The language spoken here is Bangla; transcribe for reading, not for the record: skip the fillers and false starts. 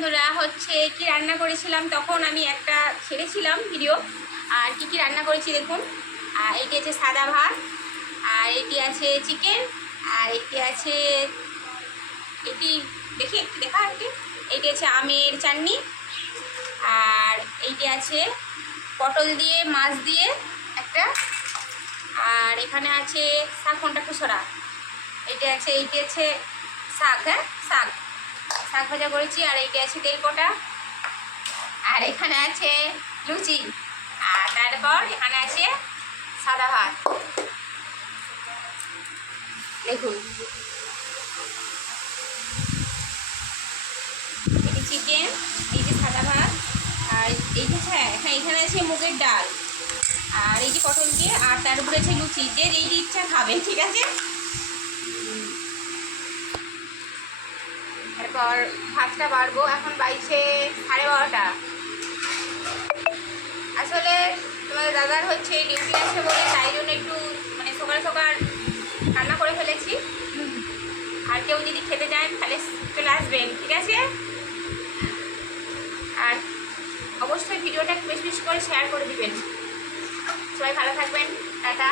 বন্ধুরা হচ্ছে কি রান্না করেছিলাম তখন আমি একটা ছেড়েছিলাম ভিডিও। আর কি রান্না করেছি দেখুন। আর এটি আছে সাদা ভাত, আর এটি আছে চিকেন, আর এটি আছে এটি দেখি একটু দেখা এটি আছে আমের চাটনি, আর এইটি আছে পটল দিয়ে মাছ দিয়ে একটা, আর এখানে আছে শাক কোনটা কুসরা, এইটি আছে শাক, হ্যাঁ শাক শাক ভাজা করেছি, আর এইটি আছে তেলকটা, আর এখানে আছে লুচি, আর তারপর এখানে আছে সাদা ভাত। দেখুন এটি চিকেন, এই যে সাদা ভাত, আর এই যে এখানে আছে মুগের ডাল, আর এই যে পটল দিয়ে, আর তার উপরে আছে লুচি, যে যেই ইচ্ছা খাবে, ঠিক আছে। তারপর ভাতটা বাড়বো, এখন বাইছে 12:30। আসলে তোমাদের দাদার হচ্ছে ডিউটি আছে বলে তাই জন্য একটু মানে সকাল সকাল রান্না করে ফেলেছি। আর কেউ যদি খেতে চান তাহলে চলে আসবেন, ঠিক আছে। আর অবশ্যই ভিডিওটা বেশি বেশি করে শেয়ার করে দিবেন। সবাই ভালো থাকবেন, টাটা।